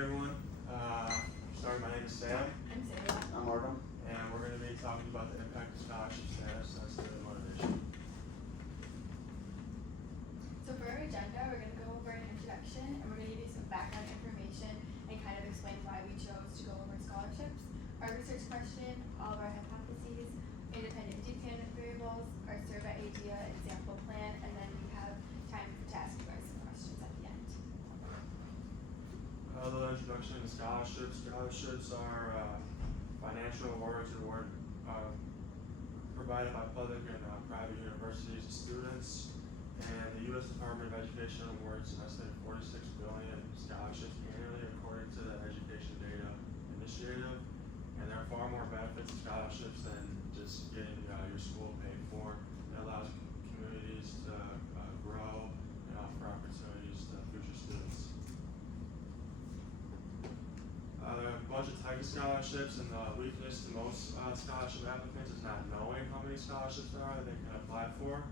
everyone. Sorry, my name is Sam, I'm Sarah. I'm Markham. and we're going to be talking about the impact of scholarship status on student motivation. So for our agenda, we're going to go over an introduction and we're going to give you some background information and kind of explain why we chose to go over scholarships, our research question, all of our hypotheses, independent dependent variables, our survey idea and sample plan, and then we have time to ask you guys some questions at the end. A little introduction to scholarships. Scholarships are financial awards provided by public and private universities to students. And the U.S. Department of Education awards an estimated 46 billion scholarships annually according to the Education Data Initiative. And there are far more benefits of scholarships than just getting your school paid for. It allows communities to grow and offer opportunities to future students. There are a bunch of types of scholarships, and the weakness to most scholarship applicants is not knowing how many scholarships there are that they can apply for.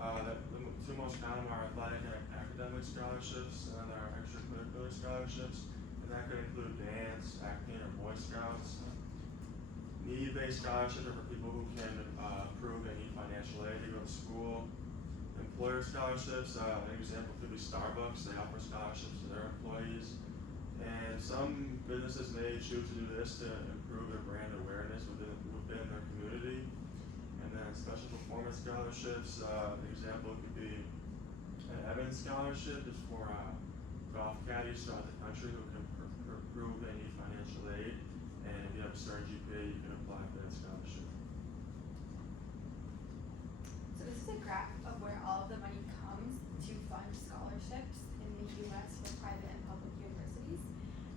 The two most common are athletic and academic scholarships, and there are extracurricular scholarships, and that could include dance, acting, or Boy Scouts. Need-based scholarships are for people who can prove they need financial aid to go to school. Employer scholarships, an example could be Starbucks. They offer scholarships to their employees. And some businesses may choose to do this to improve their brand awareness within their community. And then special performance scholarships, an example could be an Evans Scholarship is for golf caddies throughout the country who can prove they need financial aid. And if you have a certain GPA, you can apply for that scholarship. So this is a graph of where all of the money comes to fund scholarships in the U.S. for private and public universities.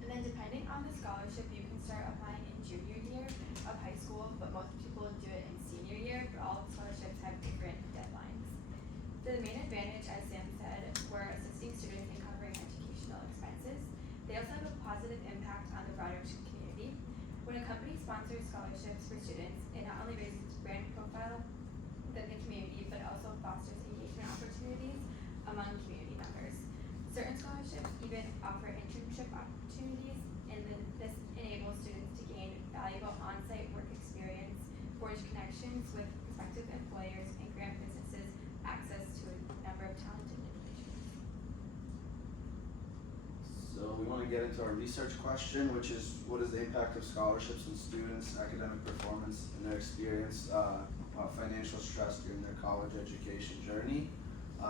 And then depending on the scholarship, you can start applying in junior year of high school, but most people do it in senior year, but all scholarships have different deadlines. The main advantage, as Sam said, we're assisting students in covering educational expenses. They also have a positive impact on the broader community. When a company sponsors scholarships for students, it not only raises its brand profile within the community, but also fosters engagement opportunities among community members. Certain scholarships even offer internship opportunities, and then this enables students to gain valuable on-site work experience, forge connections with prospective employers, and grant businesses access to a number of talented individuals. So we want to get into our research question, which is what is the impact of scholarships on students' academic performance and their experience financial stress during their college education journey.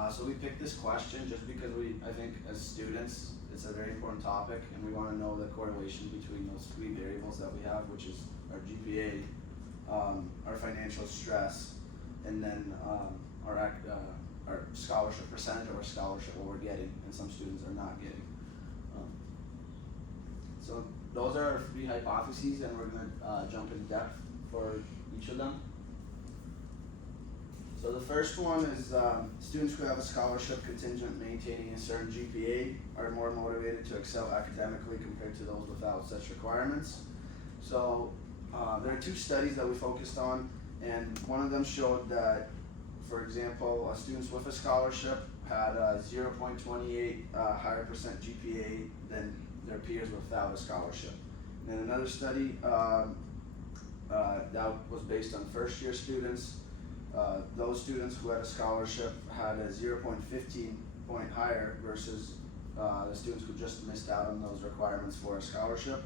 So we picked this question just because I think as students, it's a very important topic, and we want to know the correlation between those three variables that we have, which is our GPA, our financial stress, and then our scholarship percentage of our scholarship, what we're getting, and some students are not getting. So those are our three hypotheses, and we're going to jump in depth for each of them. So the first one is students who have a scholarship contingent maintaining a certain GPA are more motivated to excel academically compared to those without such requirements. So there are two studies that we focused on, and one of them showed that, for example, students with a scholarship had a 0.28 higher percent GPA than their peers without a scholarship. And then another study that was based on first year students. Those students who had a scholarship had a 0.15 point higher versus the students who just missed out on those requirements for a scholarship.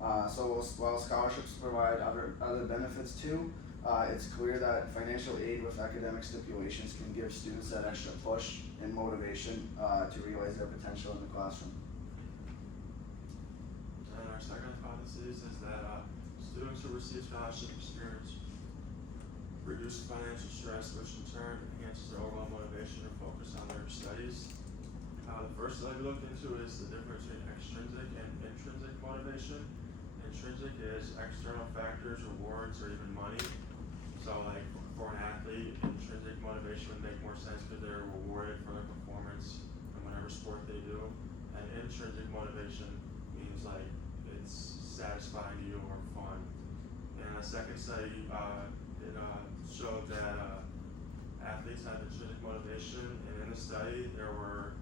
So while scholarships provide other benefits too, it's clear that financial aid with academic stipulations can give students that extra push and motivation to realize their potential in the classroom. And our second hypothesis is that students who receive scholarship experience reduce financial stress, which in turn enhances their overall motivation and focus on their studies. The first study we looked into is the difference between extrinsic and intrinsic motivation. Intrinsic is external factors, rewards, or even money. So like for an athlete, intrinsic motivation would make more sense because they're rewarded for their performance in whatever sport they do. And intrinsic motivation means like it's satisfying to you or fun. And a second study, showed that athletes have intrinsic motivation, and in the study there were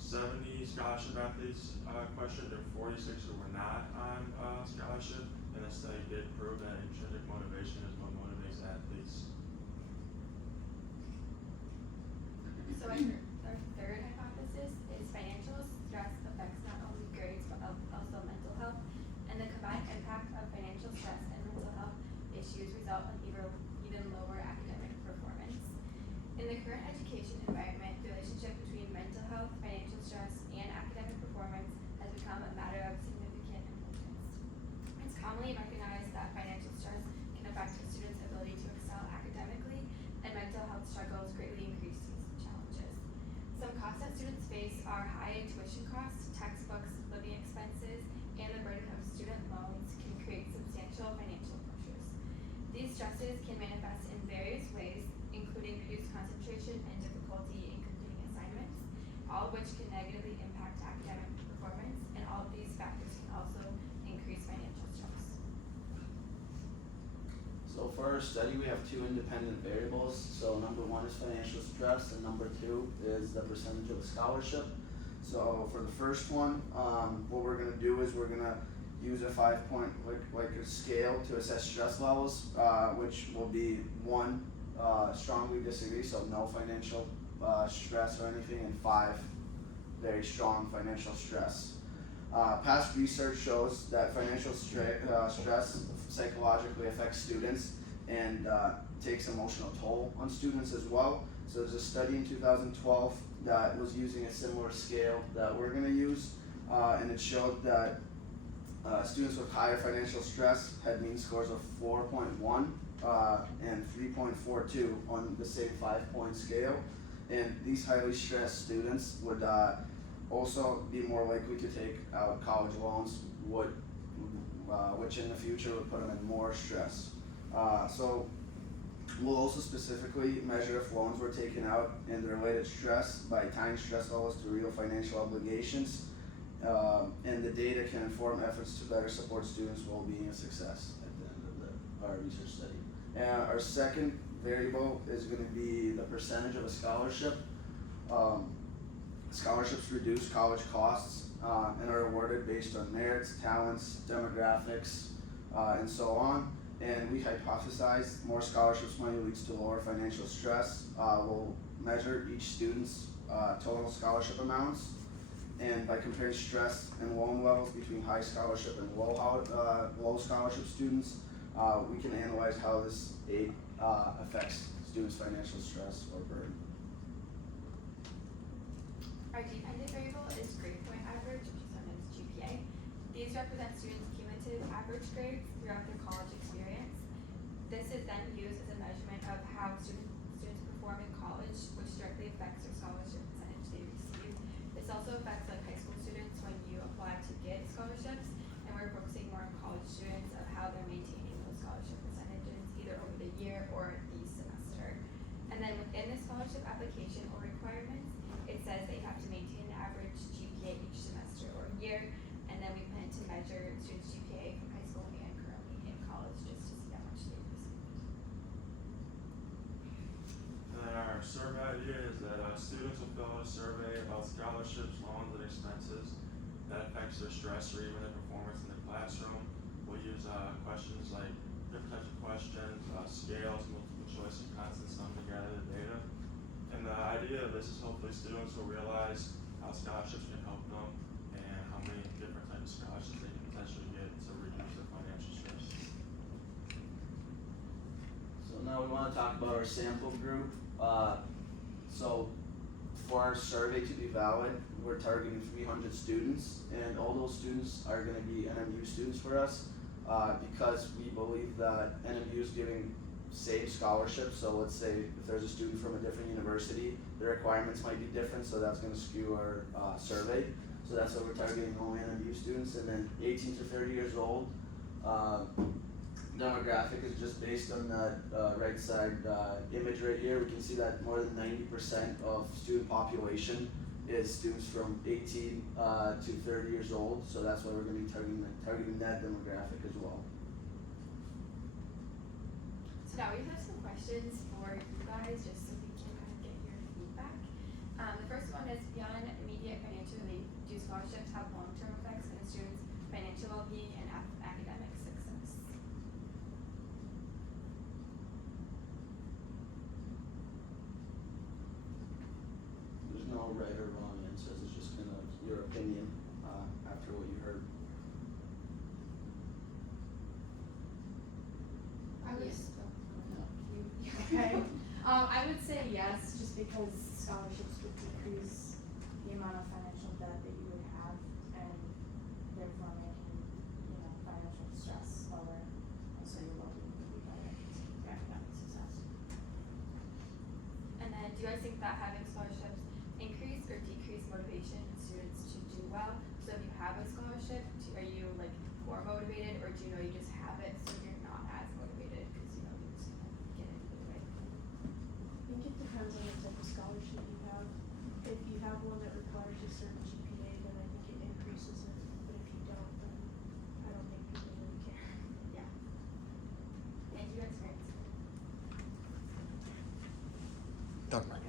70 scholarship athletes questioned, there were 46 who were not on scholarship, and the study did prove that intrinsic motivation is what motivates athletes. So our third hypothesis is financial stress affects not only grades but also mental health, and the combined impact of financial stress and mental health issues result in even lower academic performance. In the current education environment, the relationship between mental health, financial stress, and academic performance has become a matter of significant importance. It's commonly recognized that financial stress can affect a student's ability to excel academically, and mental health struggles greatly increase these challenges. Some costs that students face are high tuition costs, textbooks, living expenses, and the burden of student loans can create substantial financial pressures. These stresses can manifest in various ways, including reduced concentration and difficulty in completing assignments, all of which can negatively impact academic performance, and all of these factors can also increase financial stress. So for our study, we have two independent variables. So number one is financial stress, and number two is the percentage of a scholarship. So for the first one, what we're gonna do is we're gonna use a 5-point like a scale to assess stress levels, which will be 1, strongly disagree, so no financial stress or anything, and 5, very strong financial stress. Past research shows that financial stress psychologically affects students and takes emotional toll on students as well. So there's a study in 2012 that was using a similar scale that we're going to use, and it showed that students with higher financial stress had mean scores of 4.1 and 3.42 on the same 5-point scale. And these highly stressed students would also be more likely to take out college loans, which in the future would put them in more stress. So we'll also specifically measure if loans were taken out and the related stress by tying stress levels to real financial obligations. And the data can inform efforts to better support students' well-being and success at the end of our research study. And our second variable is going to be the percentage of a scholarship. Scholarships reduce college costs and are awarded based on merits, talents, demographics, and so on. And we hypothesized more scholarships money leads to lower financial stress. We'll measure each student's total scholarship amounts, and by comparing stress and loan levels between high scholarship and low scholarship students, we can analyze how this aid affects students' financial stress or burden. Our dependent variable is grade point average, which is known as GPA. These represent students' cumulative average grades throughout their college experience. This is then used as a measurement of how students perform in college, which directly affects their scholarship percentage they receive. This also affects like high school students when you apply to get scholarships, and we're focusing more on college students of how they're maintaining those scholarship percentages either over the year or the semester. And then within the scholarship application or requirements, it says they have to maintain an average GPA each semester or year, and then we plan to measure students' GPA from high school and currently in college just to see how much they received. And then our survey idea is that students will fill out a survey about scholarships, loans, and expenses that affects their stress or even their performance in the classroom. We'll use questions like different types of questions, scales, multiple choice, and constant sum to gather the data. And the idea of this is hopefully students will realize how scholarships can help them and how many different types of scholarships they can potentially get to reduce their financial stress. So now we want to talk about our sample group. So for our survey to be valid, we're targeting 300 students, and all those students are going to be NMU students for us because we believe that NMU is giving same scholarships. So let's say if there's a student from a different university, the requirements might be different, so that's going to skew our survey. So that's why we're targeting only NMU students. And then 18 to 30 years old, demographic is just based on that right side image right here. We can see that more than 90% of student population is students from 18 to 30 years old. So that's why we're going to be targeting that demographic as well. So now we have some questions for you guys, just so we can kind of get your feedback. The first one is beyond immediate financial financially, do scholarships have long-term effects on a student's financial well-being and academic success? There's no right or wrong answers, it's just kind of your opinion, after what you heard. I would, Yes. okay, I would say yes, just because scholarships would decrease the amount of financial debt that you would have, and therefore making, financial stress lower, and so your well-being would be better, your academic success. And then, do you guys think that having scholarships increase or decrease motivation in students to do well? So if you have a scholarship, are you like more motivated, or do you know you just have it so you're not as motivated because you know you're just gonna get it either way? I think it depends on the type of scholarship you have. If you have one that requires a certain GPA, then I think it increases it, but if you don't, then I don't think people really care. Yeah. Thank you guys for answering. Dr. Mike.